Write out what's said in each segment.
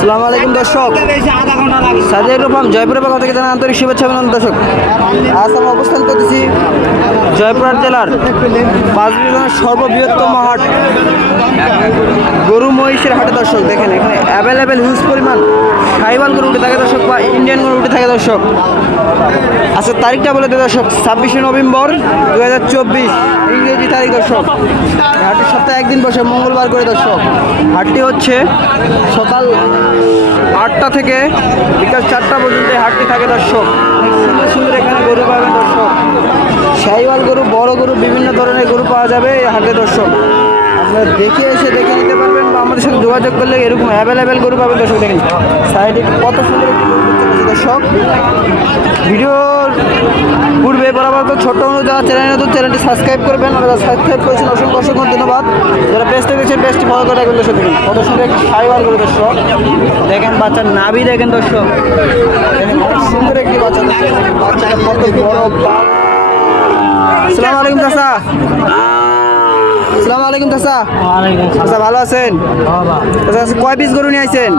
আসসালামু আলাইকুম দর্শক, সাদিয়া ফার্ম জয়পুরের পক্ষ থেকে জানাই আন্তরিক শুভেচ্ছা অভিনন্দন। দর্শক, আজ আমরা অবস্থান করতেছি জয়পুরহাট জেলার পাঁচবিঘার সর্ববৃহত্তম হাট গরু মহিষের হাটে। দর্শক দেখেন, এখানে অ্যাভেলেবেল হিউজ পরিমাণ সাইওয়াল গরু উঠে থাকে দর্শক, বা ইন্ডিয়ান গরু উঠে থাকে দর্শক। আজকের তারিখটা বলে দেয় দর্শক, 26শে নভেম্বর 2024 ইংরেজি তারিখ দর্শক। হাটটি সপ্তাহে একদিন বসে, মঙ্গলবার করে দর্শক। হাটটি হচ্ছে সকাল 8টা থেকে বিকাল 4টা পর্যন্ত এই হাটটি থাকে দর্শক। অনেক সুন্দর সুন্দর এখানে গরু পাবেন দর্শক, শাহিওয়াল গরু, বড় গরু, বিভিন্ন ধরনের গরু পাওয়া যাবে এই হাটে দর্শক। আপনারা দেখে এসে দেখে নিতে পারবেন, বা আমাদের সাথে যোগাযোগ করলে এরকম অ্যাভেলেবেল গরু পাবেন দর্শক। দেখেন সাইডে কত সুন্দর একটি গরু দেখতে পাচ্ছি দর্শক। ভিডিওর পূর্বে বরাবর তো ছোট্ট অনুরোধ, যারা চ্যানেল নতুন চ্যানেলটি সাবস্ক্রাইব করবেন, আমরা সাবস্ক্রাইব করেছেন অসংখ্য অসংখ্য ধন্যবাদ। যারা পেজটা দেখছেন পেজটি ফলো করে রাখবেন দর্শক। দেখেন কত সুন্দর একটি শাহিওয়াল গরু দর্শক। দেখেন বাচ্চার নাভি দেখেন দর্শক, দেখেন অনেক সুন্দর একটি বাচ্চা দর্শক। বাচ্চাটা কত বড়। আসসালামু আলাইকুম চাচা। আসসালামু আলাইকুম চাচা। চাচা ভালো আছেন? চাচা কয় পিস গরু নিয়ে আইছেন?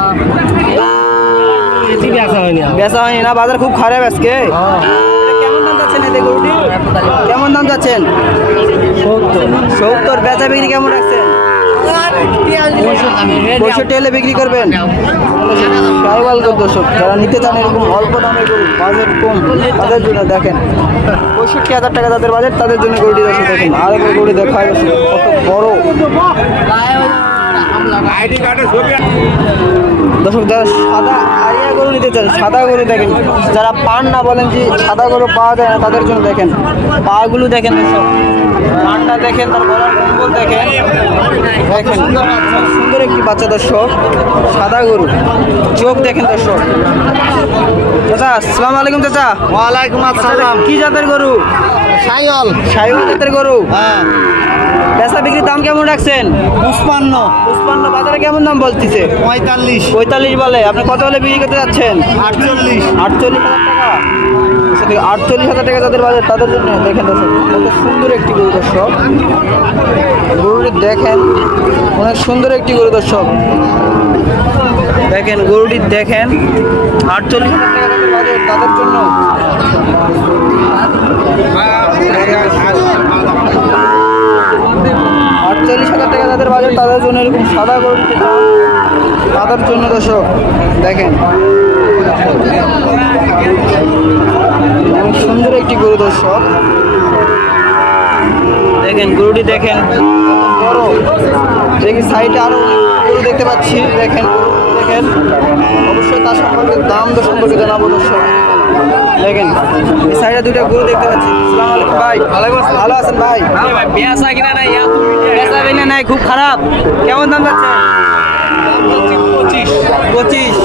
বেচা হয়নি না, বাজার খুব খারাপ আজকে। কেমন দাম চাচ্ছেন এতে গরুটি? কেমন দাম চাচ্ছেন? 70। বেচা বিক্রি কেমন রাখছেন? 65 হলে বিক্রি করবেন। শাহিওয়াল গরু দর্শক, যারা নিতে চান এরকম অল্প দামে গরু, বাজেট কম, তাদের জন্য দেখেন 65,000 টাকা তাদের বাজেট, তাদের জন্য গরুটি দর্শক। দেখেন আর একটা গরু দেখায় কত বড় দর্শক। যারা সাদা আরিয়া গরু নিতে চান, সাদা গরু দেখেন, যারা পান না বলেন যে সাদা গরু পাওয়া যায় না, তাদের জন্য দেখেন পাগুলো দেখেন দর্শক, পানটা দেখেন, তার গলার কম্বল দেখেন। দেখেন সুন্দর একটি বাচ্চা দর্শক, সাদা গরু, চোখ দেখেন দর্শক। চাচা আসসালামু আলাইকুম। চাচা ওয়ালাইকুম আসসালাম। কি জাতের গরু? সাইওয়াল। শাহিওয়াল জাতের গরু। হ্যাঁ। বেচা বিক্রির দাম কেমন রাখছেন? 55। বাজারে কেমন দাম বলতেছে? 45 বলে। আপনি কত হলে বিক্রি করতে যাচ্ছেন? 48। 48,000 টাকা। 48,000 টাকা যাদের বাজার, তাদের জন্য দেখেন দর্শক কত সুন্দর একটি গরু দর্শক। গরুটি দেখেন, অনেক সুন্দর একটি গরু দর্শক। দেখেন গরুটি দেখেন, 48,000 টাকা যাদের বাজার, তাদের জন্য 48,000 টাকা যাদের বাজার, তাদের জন্য এরকম সাদা গরুটি তাদের জন্য দর্শক। দেখেন অনেক সুন্দর একটি গরু দর্শক। দেখেন গরুটি দেখেন বড়। দেখি সাইডে আরো গরু দেখতে পাচ্ছি। দেখেন দেখেন, অবশ্যই তার সম্পর্কে দাম দর সম্পর্কে জানাবো দর্শক। দেখেন এই সাইডে দুইটা গরু দেখতে পাচ্ছি। আসসালামু আলাইকুম ভাই। ভালো আছেন ভাই? পেঁয়াজা কিনা নাই, বেচা বিনা নাই, খুব খারাপ। কেমন দাম যাচ্ছে? 25।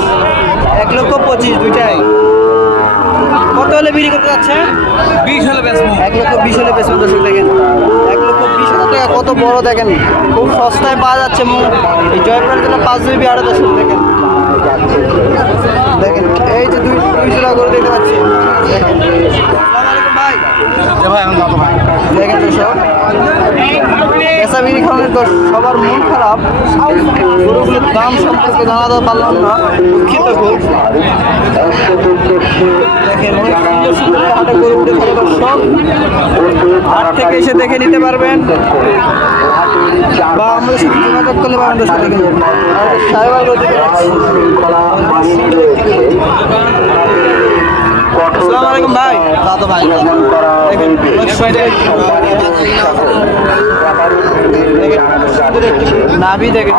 1,25,000 দুইটাই। কত হলে বিক্রি করতে যাচ্ছে? 20 হলে বেচবো। 1,20,000 হলে বেচবেন দর্শক। দেখেন 1,20,000 টাকা, কত বড় দেখেন, খুব সস্তায় পাওয়া যাচ্ছে। এই জয়পুরহাট জেলা 5 বিহারে দর্শক। দেখেন দেখেন এই যে 200 টাকা করে দেখতে পাচ্ছি। দেখেন ভাই, দেখেন দর্শক বেচা বিক্রি খাওয়ানোর সবার মন খারাপ, গরুগুলোর দাম সম্পর্কে জানাতে পারলাম না, দুঃখিত খুব। দেখেন অনেক সুন্দর সুন্দর হাটে গরু উঠে থাকে দর্শক। হাট থেকে এসে দেখে নিতে পারবেন, বা আমাদের সাথে যোগাযোগ করলে পাবেন দর্শক। দেখেন শাহিওয়াল গরু দেখতে পাচ্ছি। আসসালামু আলাইকুম ভাই। দেখেন নাভি দেখেন,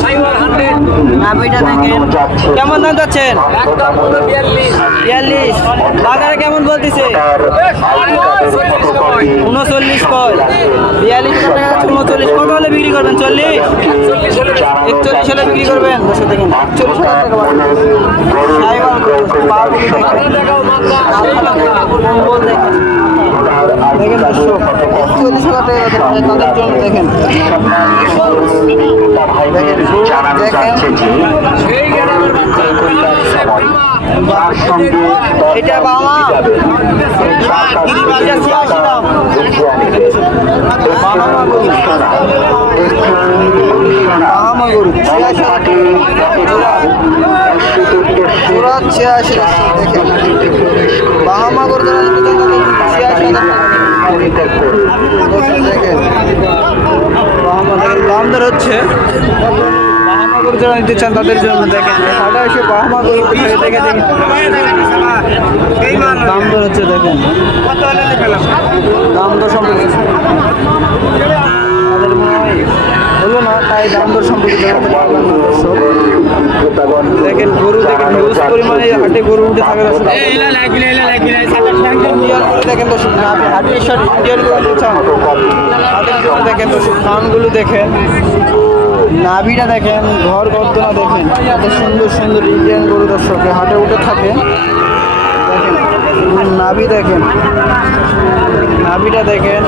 শাহিওয়াল 100 নাভি দেখেন, নাভিটা দেখেন। কেমন দাম যাচ্ছেন? 42। বাজারে কেমন বলতেছে? 39 কয়। 42,000 টাকা যাচ্ছে, 39। কত হলে বিক্রি করবেন? 40। 41 হলে বিক্রি করবেন দর্শক। দেখেন 41,000 টাকা শাহিওয়াল গরু, পা গুলো দেখেন, কম্বল দেখেন। দেখেন দর্শক 41,000 টাকা তাদের জন্য দেখেন এটা বাবা এটা 86 দাম বাহামা গরু 86 দেখেন বাহামা গরু দেখেন দাম দর হচ্ছে বাহামা গরু যারা নিতে চান তাদের জন্য দেখেন হাটা এসে বাহামা গরু দেখে দেখেন দাম দর হচ্ছে দেখেন দাম দর সম্পর্কে তাদের মনে হয় হলো না তাই দাম দর সম্পর্কে জানাতে পারলাম না দর্শক দেখেন গরু দেখেন হিউজ পরিমাণে হাটে গরু উঠে থাকে দর্শক ইন্ডিয়ান গরু দেখেন দর্শক না আপনি হাটে এসে ইন্ডিয়ান গরু নিতে চান তাদের জন্য দেখেন দর্শক কানগুলো দেখেন নাভিটা দেখেন ঘর গর্দনা দেখেন এত সুন্দর সুন্দর ইন্ডিয়ান গরু দর্শক হাটে উঠে থাকে দেখেন নাভি দেখেন নাভিটা দেখেন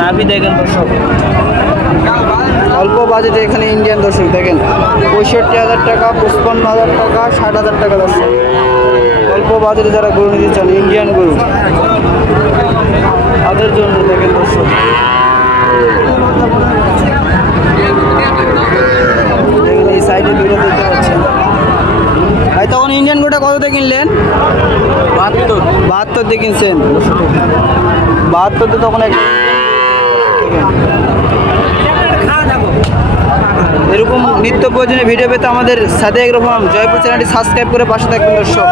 নাভি দেখেন দর্শক অল্প বাজেটে এখানে ইন্ডিয়ান দর্শক দেখেন 65,000 টাকা 55,000 টাকা 60,000 টাকা দর্শক অল্প বাজেটে যারা গরু নিতে চান ইন্ডিয়ান গরু তাদের জন্য দেখেন দর্শক দেখেন এই সাইডে দুটো দেখতে পাচ্ছেন ভাই তখন ইন্ডিয়ান গরুটা কততে কিনলেন 72 দিয়ে কিনছেন 72 তখন এরকম নিত্য প্রয়োজনীয় ভিডিও পেতে আমাদের সাদেক রকম জয়পুর চ্যানেলটি সাবস্ক্রাইব করে পাশে থাকবেন দর্শক।